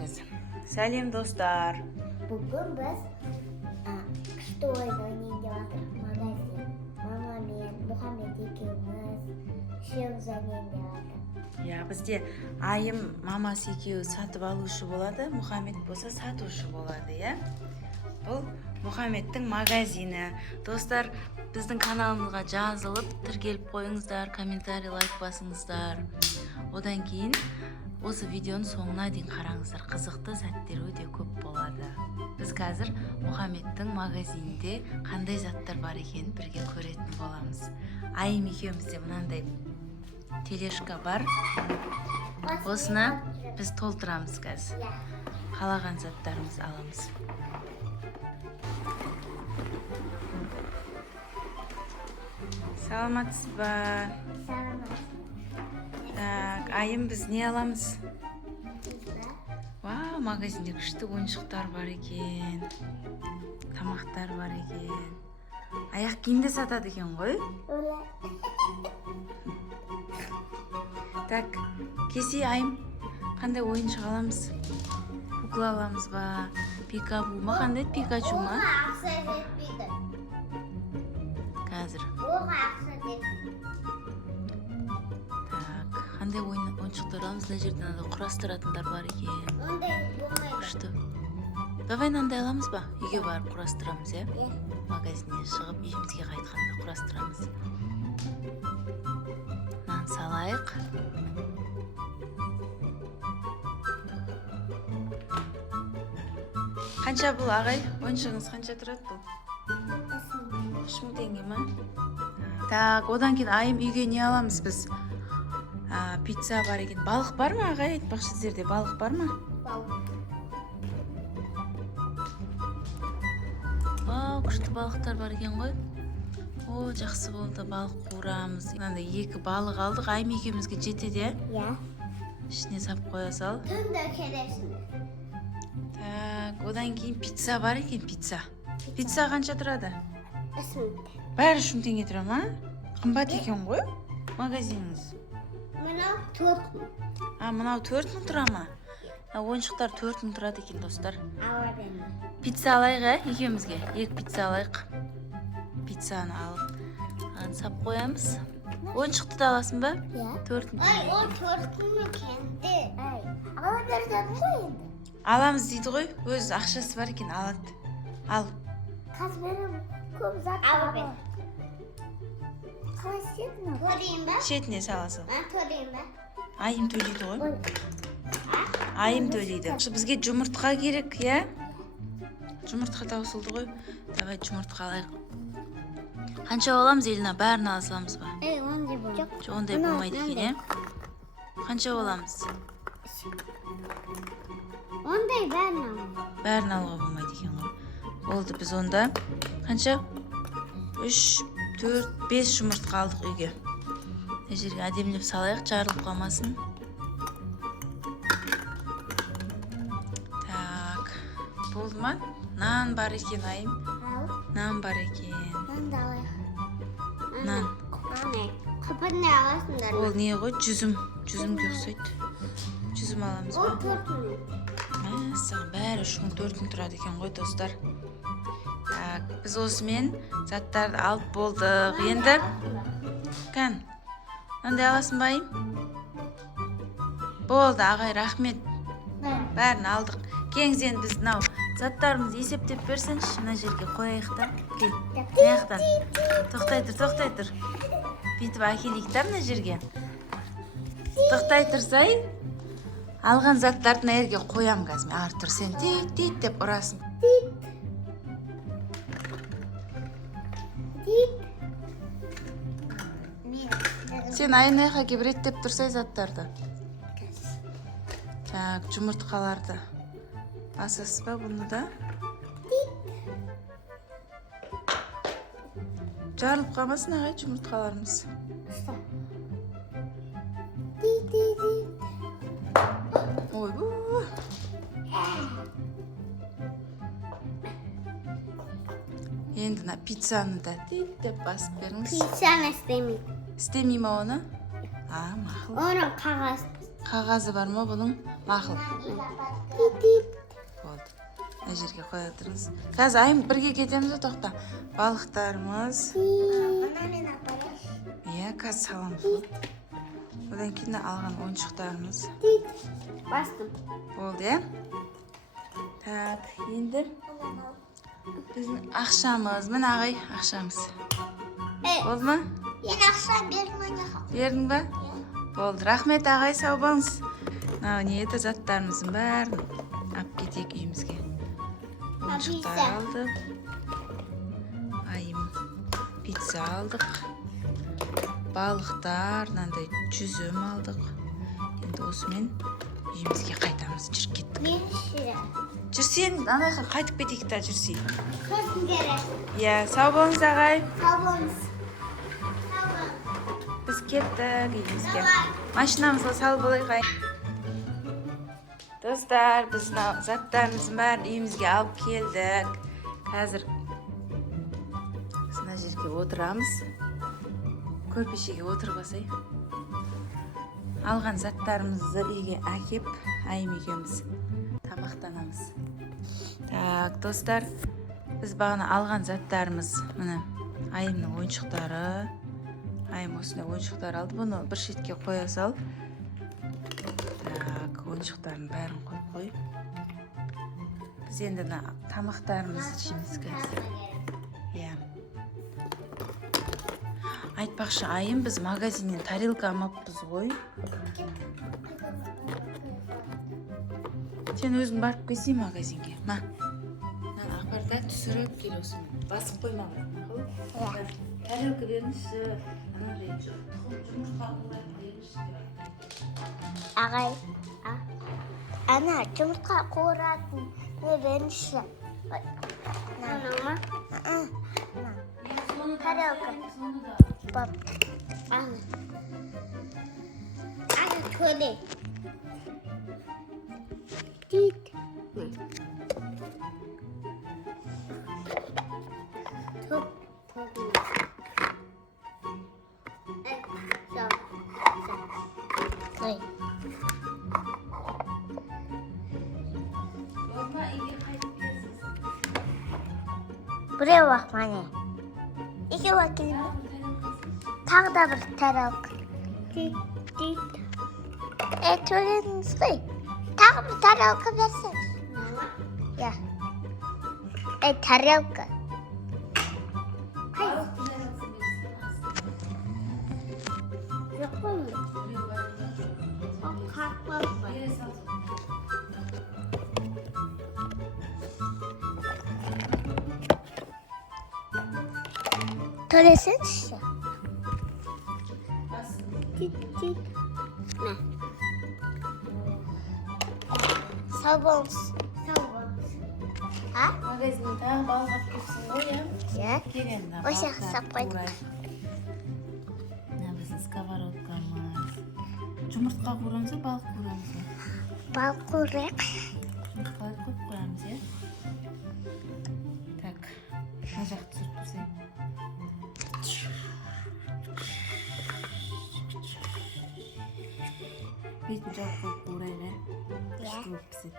кыз. Сәлем достар. Бүгін біз күшті ойын ойнайын деп жатырмыз. Магазин. Мама мен Мұхаммед екеуміз үшеуміз ойнайын деп жатырмыз. Я, бізде айым мамасы екеуі сатып алушы болады, Мұхаммед болса сатушы болады, я? Бұл Мұхаммедтің магазині. Достар, біздің каналымызға жазылып, тіркеліп қойыңыздар, комментарий, лайк басыңыздар. Одан кейін осы видеоның соңына дейін қараңыздар, қызықты сәттер өте көп болады. Біз қазір Мұхаммедтің магазинінде қандай заттар бар екенін бірге көретін боламыз. Айым екеумізде мынандай тележка бар. Осыны біз толтырамыз қазір. Қалаған заттарымызды аламыз. Саламатсыз ба? Саламатсыз. Так, айым біз не аламыз? Вау, магазинде күшті ойыншықтар бар екен. Тамақтар бар екен. Аяқ киім де сатады екен ғой? Так, кесе айым. Қандай ойыншық аламыз? Кукла аламыз ба? Пикабу ма? Қандай Пикачу ма? Ақша жетпейді. Қазір. Оға ақша жетпейді. Так, қандай ойыншықтар аламыз? Мына жерде мынандай құрастыратындар бар екен. Ондай болмайды. Күшті. Давай мынандай аламыз ба? Үйге барып құрастырамыз, я? Иә. Магазиннен шығып, үйімізге қайтқанда құрастырамыз. Нан салайық. Қанша бұл ағай? Ойыншығыңыз қанша тұрады бұл? 3000 теңге ма? Так, одан кейін айым үйге не аламыз біз? Пицца бар екен. Балық бар ма ағай? Айтпақшы, сіздерде балық бар ма? Вау, күшті балықтар бар екен ғой. О, жақсы болды, балық қуырамыз. Мынандай 2 балық алдық, айым екеумізге жетеді, Иә. ішіне сап қоя сал. Түнде келесің. Так, одан кейін пицца бар екен, пицца. Пицца қанша тұрады? 3000. Бәрі 3000 теңге тұра ма? Қымбат екен ғой магазиніңіз. Мынау 4000. Мынау 4000 тұра ма? Ойыншықтар 4000 тұрады екен, достар. Ауа берме. Пицца алайық, екеумізге. 2 пицца алайық. Пиццаны алып сап қоямыз. Ойыншықты да аласың ба? Иә. 4000 Ай, теңге. ол 4000 кенді. Ай, ала бердім ғой енді. Аламыз дейді ғой, өз ақшасы бар екен, алады. Ал. Қазір берем көп зат ала бер. Қалай істедің? Төлейін ба? Шетіне саласың. Төлейін ба? Айым төлейді ғой. Айым төлейді. Бізге жұмыртқа керек, я? Жұмыртқа таусылды ғой. Давай жұмыртқа алайық. Қанша аламыз, Елена? Бәрін ала саламыз ба? Ондай бол. Жоқ, ондай болмайды екен, я? Қанша аламыз? Ондай бәрін ал. Бәрін алуға болмайды екен ғой. Болды, біз онда қанша? 3, 4, 5 жұмыртқа алдық үйге. Мына жерге әдемілеп салайық, жарылып қалмасын. Так, болды ма? Нан бар екен, айым. Нан бар екен. Нан да алайық. Нан. Қапат не аласыңдар? Ол не ғой? Жүзімге ұқсайды. Жүзім аламыз ба? Ол 4000. Мәссаған, бәрі 3000, 4000 тұрады екен ғой, достар. Так, біз осымен заттарды алып болдық. Енді кән, мынандай аласың ба, айым? Болды, ағай, рахмет. Бәрін алдық. Келіңіз, енді біз мынау заттарымызды есептеп берсінші, мына жерге қояйық та. Кел, аяқтан. Тоқтай тұр. Бүйтіп әкелейік та мына жерге. Тоқтай тұрсай, алған заттарды мына жерге қоям қазір. Артыр сен тит деп ұрасың. Сен айын-айға кебірет деп тұрсай заттарды. Так, жұмыртқаларды асасыз ба бұны да? Жарылып қалмасын ағай жұмыртқаларымыз. Ой, бұ. Енді пиццаны да деп басып беріңіз. Пиццаны істемейді. Істемей ма оны? Мақұл. Оның қағаз. Қағазы бар ма бұның? Ma'qul. Тит. Bo'ldi. Mana yerga qo'ya turamiz. Hozir ayim birga ketamiz, to'xta. Baliqlarimiz. Mana men aparash. Ya, hozir salom qil. Odan keyin olgan o'yinchoqlarimiz. Тит. Bastım. Bo'ldi, ya? Tak, endi bizning axşamimiz, mana ag'ay, axşamimiz. Bo'ldimi? Yine akşam bir manya. Berdingmi? Bo'ldi. Rahmat, ag'ay, sog' bo'lingsiz. Mana niyeta zatlarimizning barini olib ketdik uyimizga. O'yinchoqlar oldik. Ayim pizza aldık. Balıqlar, nanday жүзім aldık. Endi osmen uyimizga qaytamiz, жүріп ketdik. Bir şire. Жүрсең, анайға қайтып кетейік та жүрсең. Kız gerek. Иә, сау болыңыз ағай. Kavunuz. Біз кеттік үйімізге. Машинамызға салып алайық ай. Достар, біз заттарымыздың бәрін үйімізге алып келдік. Қазір мына жерге отырамыз. Көрпешеге отырып алсай. Алған заттарымызды үйге әкеп, айым екеуміз тамақтанамыз. Так, достар, біз бағана алған заттарымыз, міне айымның ойыншықтары. Айым осындай ойыншықтар алды. Бұны бір шетке қоя сал. Так, ойыншықтардың бәрін қойып. Біз енді тамақтарымызды ішеміз қазір. Иә. Айтпақшы, айым біз магазиннен тарелка алмаппыз ғой. Сен өзің барып келсей магазинге. Ма. Апарда түсіріп кел осымен. Басып қоймаған. Тарелка беріңізші. Анандай жұмыртқа қылайын беріңізші. Ağay. Ana жұмыртқа қуыратын не беріңізші. Нама? Тарелка. Bab. Ana. Ana töle. Tit. Top. Buraya bak bana. İki bakayım. Tağ da bir tarafı. Tit tit. Öğreniniz koy. Tağ bir tarafı versin. Ya. Tarafı. Hayır. Yok mu? O kalkmaz. Tölesin işte. Tit tit. Ne? Sabun. Ha? Magazinda baliq olib kelsin ғой, Ya. Kelganda. O'sha sapayt. Mana bizning skовородкамыз. Жұмыртқа қуырамыз, балық қуырамыз. Bal kurek. Жұмыртқаларды көп қуырамыз, ya. Так. Мына жақты түсіріп тұрсай. Бетін жауып қойып қуырайық, Ya. Көп піседі.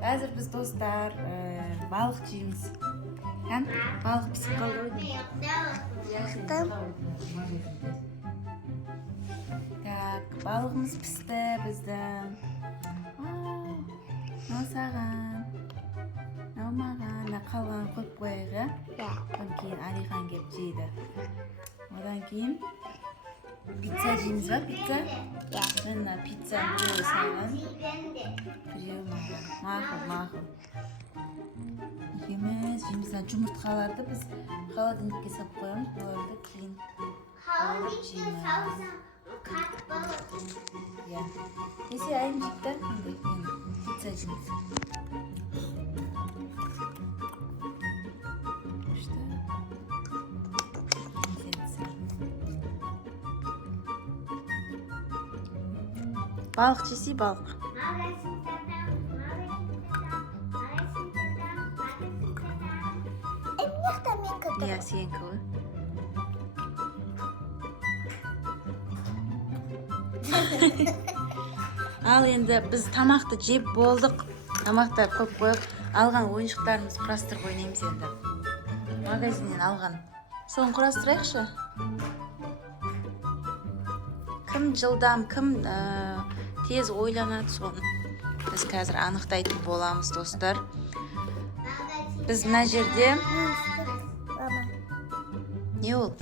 Қазір біз достар балық жейміз. Һәм балық пісіп қалды ғой. Так, балығымыз пісті біздің. Мынау саған. Мынау маған. Қалғанын қойып қояйық, ja? Ya. Одан кейін Алихан келіп жейді. Одан кейін пицца жейміз ба, пицца? Ya. Мына пицца біреуі саған, біреуі маған. Мақұл. Екеуміз жейміз. Жұмыртқаларды біз холодильникке салып қоямыз, бұларды кейін қуырып жейміз. Ya. Neyse ayım cidden şimdi pizza jeymiz. İşte. Balık jeysi balık. Emniyette men kötü. Ya sen koy. Ал енді біз тамақты жеп болдық. Тамақтар көп қойып, алған ойыншықтарымыз құрастырып ойнаймыз енді. Магазиннен алған. Соны құрастырайықшы. Кім жылдам, кім тез ойланады соны. Біз қазір анықтайтын боламыз, достар. Біз мына жерде не ол?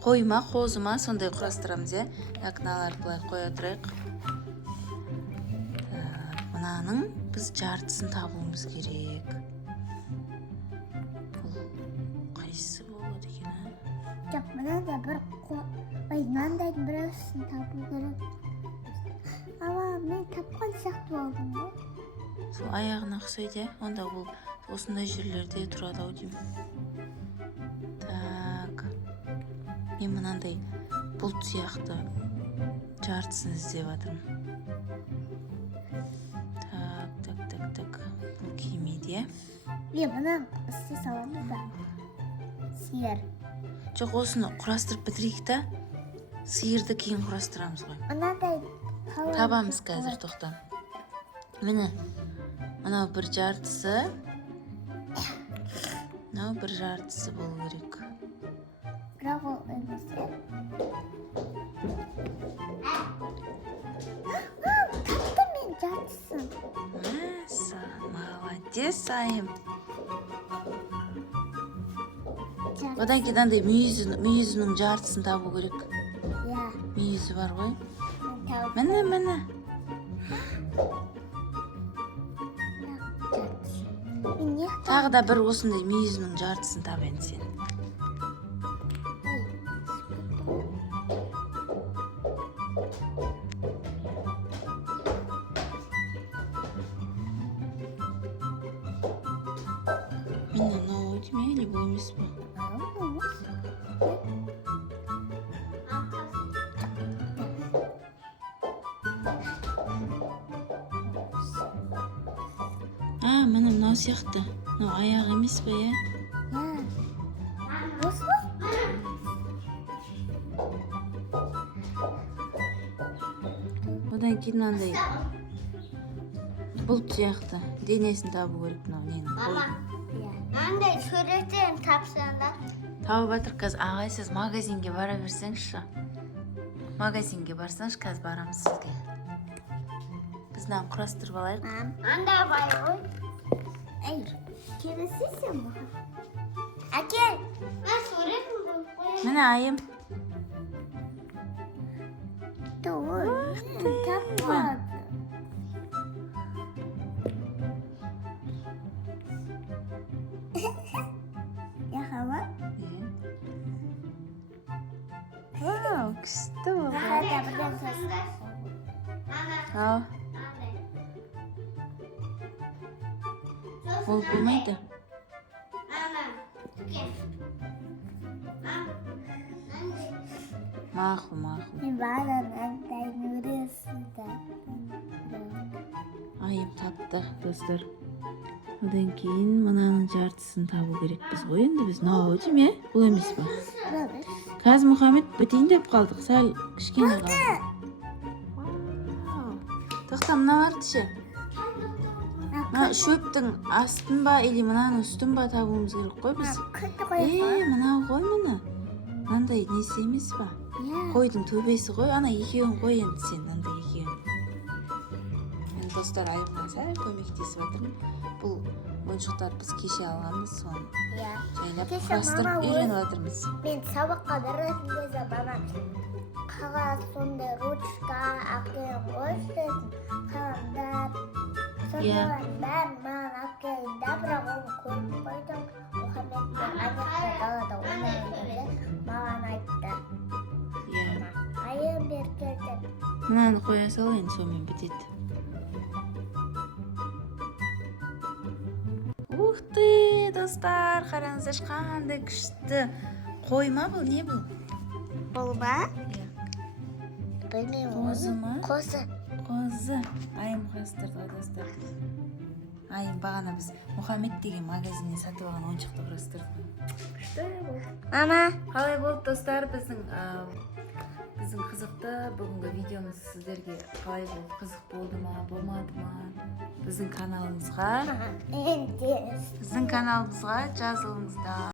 Қойма, қозыма сондай құрастырамыз, е? Мыналарды былай қоя тұрайық. Мынаның біз жартысын табуымыз керек. Бұл қайсы болады екен, а? Жоқ, мынада бір мынандайдың біреусін табу керек. Ала, мен тапқан сияқты болдым ғой. Сол аяғына ұқсайды, онда ол осындай жерлерде тұрады ау деймін. Так. Мен мынандай бұлт сияқты жартысын іздеп жатырмын. Так. Бұл киімейді, е? Мына істе саламыз ба? Сиыр. Жоқ, осыны құрастырып бітірейік та, сиырды кейін құрастырамыз ғой. Мынадай Табамыз қазір, тоқта. Міне, мынау бір жартысы. Мынау бір жартысы болу керек. Бірақ ол емес. Таптым мен жартысын. Молодец, Айым. Одан кейін андай мүйізінің жартысын табу керек. Иә. Мүйізі бар ғой. Мен Міне. Тағы да бір осындай мүйізінің жартысын тап енді сен. Міне мынау ой деме, или бұл емес пе? Міне мынау сияқты. Мынау аяқ емес пе, е? Осы ғой? Одан кейін мынандай бұлт сияқты денесін табу керек мынау ненің. Андай суреттерін тапсаңдар. Тауып жатыр қазір. Ағай, сіз магазинге бара берсеңізші. Магазинге барсаңыз қазір барамыз сізге. Біз мынаны құрастырып алайық. Андай бар ғой. Ей, келесің бе? Әкел. Суретін қойып. Міне Айым. Таппады. Яхала? Вау, күшті болды. Қайда бірден сас. Ал. Ол болмайды. Мақұл. Мен бағадан әндайын өресін да. Айым тапты, достар. Одан кейін мынаның жартысын табу керекпіз ғой. Енді біз мынау деме, бұл емес пе? Қазір Мұхаммед бітейін деп қалдық, сәл кішкене қалды. Тоқта, мыналарды ше. Мына шөптің астын ба, или мынаның үстін ба табуымыз керек қой біз. Мынау ғой міне. Мынандай несі емес па? Қойдың төбесі ғой, ана екеуін қой енді сен, андай екеуін. Мен достар Айымға сәл көмектесіп жатырмын. Бұл ойыншықтар біз кеше алғанбыз, соны жайлап құрастырып үйреніп жатырмыз. Мен сабаққа баратын кезде мама қағаз, сондай ручка, әкеліп қойсын, қаламдар, сондайлардың бәрін маған әкелді, бірақ оны көріп қойдым. Мұхаммедпен аяқта далада ойнағанда маған айтты. Айым бер келді. Мынаны қоя салайын, сонымен бітеді. Ух ты, достар, қараңыздар, қандай күшті. Қойма бұл, не бұл? Бұл ба? Білмеймін. Қозы ма? Қозы. Қозы. Айым құрастырды, достар. Айым бағана біз Мұхаммед деген магазиннен сатып алған ойыншықты құрастырды. Күшті болды. Мама. Қалай болды, достар, біздің біздің қызықты бүгінгі видеомыз сіздерге қалай болды, қызық болды ма, болмады ма? Біздің каналымызға жазылыңыздар.